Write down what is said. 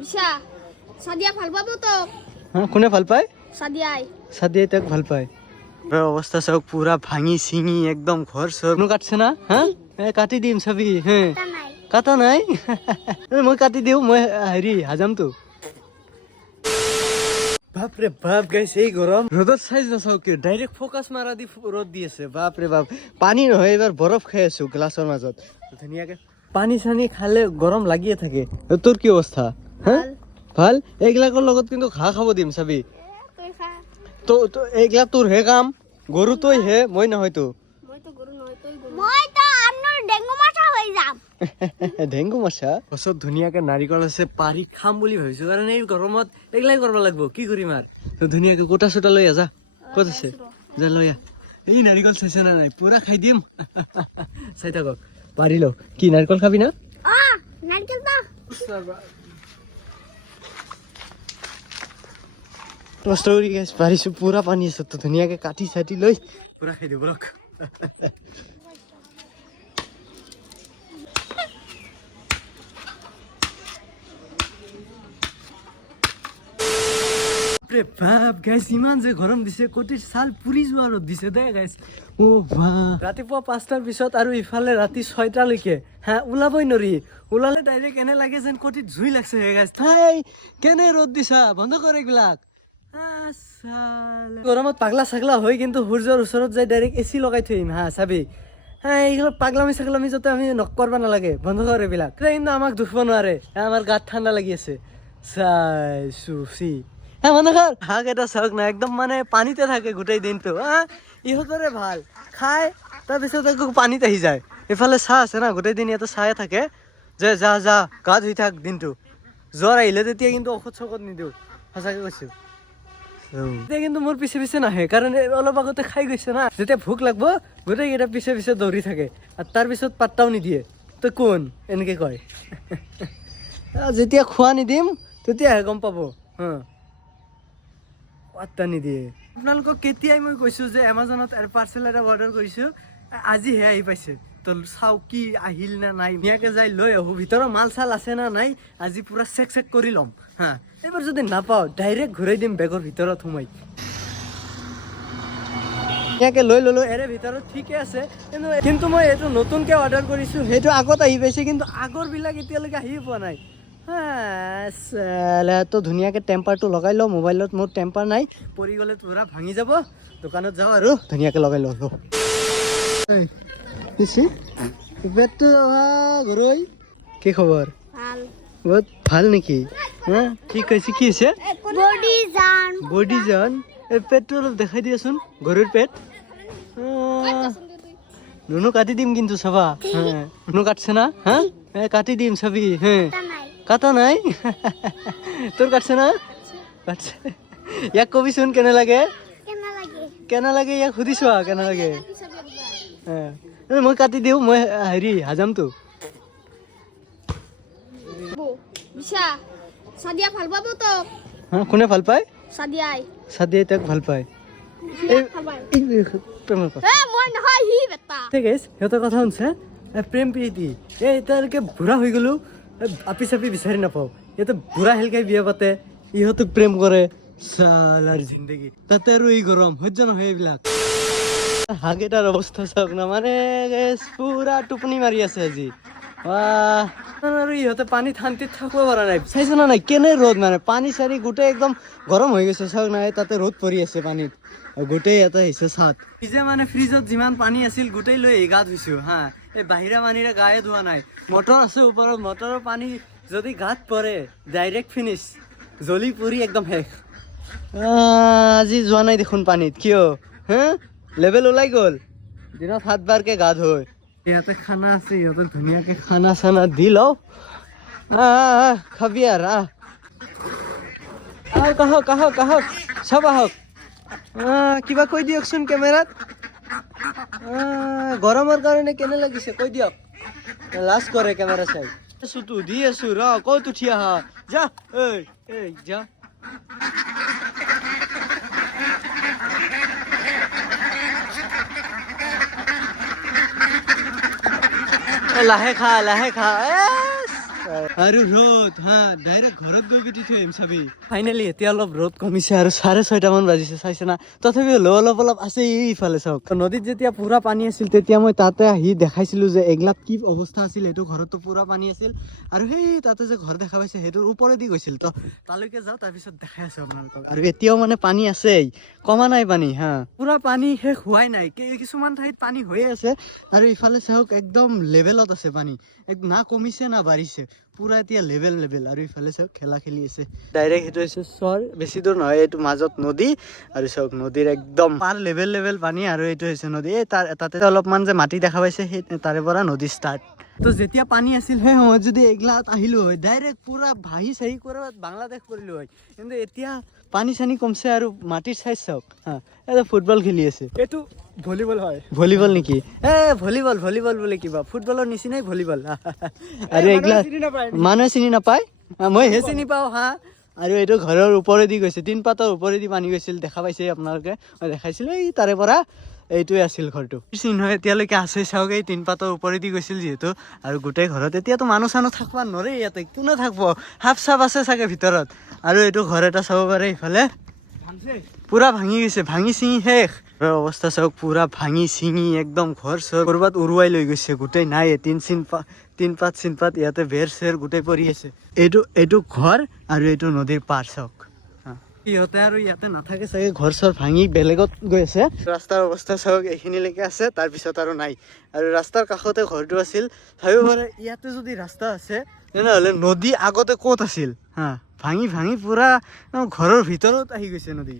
বিশা সাদিয়া ভাল পাব তো কোনে ভাল পায় সাদিয়াই সাদিয়াই তাক ভাল পায় অবস্থা সব পুরা ভাঙি চিঙি একদম ঘর সর কাটছে না হ্যাঁ কাটি দিম চাবি হ্যাঁ কাটা নাই মই কাটি দিওঁ মই হেৰি হাজামতো বাপৰে বাপ গাইছ এই গৰম ৰ'দত চাইজ নাচাও কি ডাইৰেক্ট ফকাছ মাৰা দি ৰ'দ দি আছে বাপৰে বাপ পানী নহয় এইবাৰ বৰফ খাই আছো গ্লাছৰ মাজত ধুনীয়াকে পানী চানী খালে গৰম লাগিয়ে থাকে তোৰ কি অৱস্থা হা ভাল এইগিলাকৰ লগত কিন্তু ঘাঁহ খাব দিম চাবি তো এইগিলা তোৰ হে কাম গৰু তই হে মই নহয়তো ডেংগু মাছা গছত ধুনীয়াকে নাৰিকল আছে পাৰি খাম বুলি ভাবিছো কাৰণ এই গৰমত এইগিলাই কৰিব লাগিব কি কৰিম আৰু ধুনীয়াকে কোটা চোটা লৈ আজা ক'ত আছে যা লৈ আহ এই নাৰিকল চাইছে না নাই পুৰা খাই দিম চাই থাকক পাৰি ল কি নাৰিকল খাবি না কষ্ট কৰি গাইছ পাৰিছো পুৰা পানী আছে তো ধুনীয়াকে কাটি চাটি লৈ পুৰা খাই দিওঁ বলক বাপ গাইছ ইমান যে গৰম দিছে কটিৰ ছাল পুৰি যোৱা ৰ'দ দিছে দে গাইছ অ বাহ ৰাতিপুৱা 5টাৰ পিছত আৰু ইফালে ৰাতি 6টালৈকে হা ওলাবই নৰি ওলালে ডাইৰেক্ট এনে লাগে যেন কটিত জুই লাগছে হে গাইছ থাই কেনে ৰ'দ দিছা বন্ধ কৰ এইবিলাক গৰমত পাগলা চাগলা হৈ কিন্তু সূৰ্যৰ ওচৰত যাই ডাইৰেক্ট এচি লগাই থৈ আহিম হা চাবি হ্যাঁ এইগুলো পাগলামি ছাগলামি যাতে আমি নকৰবা নালাগে বন্ধ কৰ এইবিলাক কিন্তু আমাক দুখব নোৱাৰে আমাৰ গাত ঠাণ্ডা লাগি আছে চাই চুচি হ্যাঁ বন্ধ কর হাঁক এটা চাওক না একদম মানে পানীতে থাকে গোটেই দিনটো ইহঁতৰে ভাল খাই তাৰপিছত একো পানীত আহি যায় এইফালে চাহ আছে না গোটেই দিন ইয়াতে চাহে থাকে যে যা যা গা ধুই থাক দিনটো জ্বৰ আহিলে তেতিয়া কিন্তু ঔষধ চৌষধ নিদিওঁ সঁচাকে কৈছো এতিয়া কিন্তু মোৰ পিছে পিছে নাহে কাৰণ অলপ আগতে খাই গৈছে না যেতিয়া ভোক লাগব গোটেইকেইটা পিছে পিছে দৌৰি থাকে আৰু তাৰপিছত পাত্তাও নিদিয়ে তই কোন এনেকে কয় যেতিয়া খোৱা নিদিম তেতিয়াহে গম পাব পাত্তা নিদিয়ে আপোনালোকক কেতিয়াই মই কৈছো যে এমাজনত পাৰ্চেল এটা অৰ্ডাৰ কৰিছো আজিহে আহি পাইছে তো চাও কি আহিল না নাই ধুনীয়াকে যাই লৈ আহো ভিতৰৰ মাল চাল আছে না নাই আজি পুৰা চেক চেক কৰি ল'ম হা এইবাৰ যদি নাপাওঁ ডাইৰেক্ট ঘূৰাই দিম বেগৰ ভিতৰত সোমাই ধুনীয়াকে লৈ ললো এৰে ভিতৰত ঠিকে আছে কিন্তু মই এইটো নতুনকে অৰ্ডাৰ কৰিছো সেইটো আগত আহি পাইছে কিন্তু আগৰবিলাক এতিয়ালৈকে আহি পোৱা নাই তো ধুনীয়াকে টেম্পাৰটো লগাই লওঁ মোবাইলত মোৰ টেম্পাৰ নাই পৰি গ'লে পুৰা ভাঙি যাব দোকানত যাওঁ আৰু ধুনীয়াকে লগাই লওঁ গৰৈ কি খবৰ বহুত ভাল নেকি কি কৈছে কি হৈছে বডি জান এই পেটটো অলপ দেখাই দিয়াচোন গৰুৰ পেট নুনু কাটি দিম কিন্তু চাবা নুনু কাটছে না কাটি দিম চাবি কাটা নাই তোৰ কাটছে না কাটছে ইয়াক কবিচোন কেনে লাগে ইয়াক সুধিছো কেনে লাগে মই কাটি দিওঁ মই হেৰি হাজামতো বিশা সাদিয়া ভাল পাব তো কোনে ভাল পায় সাদিয়াই সাদিয়াই তাক ভাল পায় সিহঁতৰ কথা শুনছে প্ৰেম প্ৰীতি এতিয়ালৈকে বুঢ়া হৈ গলো আপি চাপি বিচাৰি নাপাওঁ ইয়াতে বুঢ়া হেলকাই বিয়া পাতে ইহঁতক প্ৰেম কৰে চালাৰ জিন্দগী তাতে আৰু এই গৰম সহ্য নহয় এইবিলাক হাগেটাৰ অৱস্থা চাওক না মানে পুৰা টোপনি মাৰি আছে আজি আৰু ইহঁতে পানীত শান্তিত থাকিব পৰা নাই চাইছ না নাই কেনে ৰ'দ মানে পানী চাৰি গোটেই একদম গৰম হৈ গৈছে চাওক নাই তাতে ৰ'দ পৰি আছে পানীত গোটেই ইয়াতে আহিছে চাত নিজে মানে ফ্ৰিজত যিমান পানী আছিল গোটেই লৈ গা ধুইছো হা এই বাহিৰা পানীৰে গায়ে ধোৱা নাই মটৰ আছে ওপৰত মটৰৰ পানী যদি গাত পৰে ডাইৰেক্ট ফিনিছ জ্বলি পুৰি একদম শেষ আজি যোৱা নাই দেখোন পানীত কিয় লেভেল ওলাই গ'ল দিনত 7 বাৰকে গা ধুই ইয়াতে খানা আছে ইহঁতে ধুনীয়াকে খানা চানা দি লওঁ খাবি আৰু কাহক চব আহক কিবা কৈ দিয়কচোন কেমেৰাত গৰমৰ কাৰণে কেনে লাগিছে কৈ দিয়ক লাজ কৰে কেমেৰা চাই আছো দি আছো ৰ ক'ত উঠি আহা যা এই যা লাহে খা আৰু ৰ'দ হা ডাইৰেক্ট ঘৰত গৈ পিটি থৈ আহিম চাবি ফাইনেলি এতিয়া অলপ ৰ'দ কমিছে আৰু 6:30 মান বাজিছে চাইছে না তথাপি হ'লেও অলপ আছে এইফালে চাওক নদীত যেতিয়া পুৰা পানী আছিল তেতিয়া মই তাতে আহি দেখাইছিলো যে এগলাত কি অৱস্থা আছিল এইটো ঘৰতো পুৰা পানী আছিল আৰু সেই তাতে যে ঘৰ দেখা পাইছে সেইটোৰ ওপৰেদি গৈছিল তো তালৈকে যাওঁ তাৰপিছত দেখাই আছো আপোনালোকক আৰু এতিয়াও মানে পানী আছেই কমা নাই পানী হা পুৰা পানী শেষ হোৱাই নাই কিছুমান ঠাইত পানী হৈয়ে আছে আৰু ইফালে চাওক একদম লেভেলত আছে পানী না কমিছে না বাঢ়িছে পুৰা এতিয়া লেভেল আৰু ইফালে চাওক খেলা খেলি আছে ডাইৰেক্ট সেইটো হৈছে চৰ বেছি দূৰ নহয় এইটো মাজত নদী আৰু চাওক নদীৰ একদম পাৰ লেভেল পানী আৰু এইটো হৈছে নদী এই তাতে অলপমান যে মাটি দেখা পাইছে সেই তাৰে পৰা নদী ষ্টাৰ্ট তো যেতিয়া পানী আছিল সেই সময়ত যদি এগলাত আহিলো হয় ডাইৰেক্ট পুৰা ভাহি চাহি কৰি বাংলাদেশ কৰিলো হয় কিন্তু এতিয়া পানী চানী কমছে আৰু মাটিৰ চাইজ চাওক হা এটা ফুটবল খেলি আছে এইটো ভলীবল হয় ভলীবল নেকি ভলীবল বোলে কিবা ফুটবলৰ নিচিনাই ভলীবল আৰু এগলা মানুহে চিনি নাপায় মই হে চিনি পাওঁ হা আৰু এইটো ঘৰৰ ওপৰেদি গৈছে 3 পাতৰ ওপৰেদি পানী গৈছিল দেখা পাইছে আপোনালোকে মই দেখাইছিলো এই তাৰে পৰা এইটোৱে আছিল ঘৰটো চিহ্ন এতিয়ালৈকে আছে চাওক এই 3 পাতৰ ওপৰেদি গৈছিল যিহেতু আৰু গোটেই ঘৰত এতিয়াতো মানুহ চানুহ থাকিব নোৱাৰে ইয়াতে কোনে থাকিব সাপ চাপ আছে চাগে ভিতৰত আৰু এইটো ঘৰ এটা চাব পাৰে ইফালে পুৰা ভাঙি গৈছে ভাঙি চিঙি শেষ অৱস্থা চাওক পুৰা ভাঙি চিঙি একদম ঘৰ চৰ কৰবাত উৰুৱাই লৈ গৈছে গোটেই নাই তিন পাত ইয়াতে বেৰ চেৰ গোটেই পৰি আছে এইটো ঘৰ আৰু এইটো নদীৰ পাৰ চাওক ইহঁতে আৰু ইয়াতে নাথাকে চাগে ঘৰ চৰ ভাঙি বেলেগত গৈ আছে ৰাস্তাৰ অৱস্থা চাওক এইখিনিলৈকে আছে তাৰপিছত আৰু নাই আৰু ৰাস্তাৰ কাষতে ঘৰটো আছিল ভাবিব পাৰে ইয়াতে যদি ৰাস্তা আছে তেনেহ'লে নদী আগতে ক'ত আছিল হা ভাঙি পুৰা ঘৰৰ ভিতৰত আহি গৈছে নদী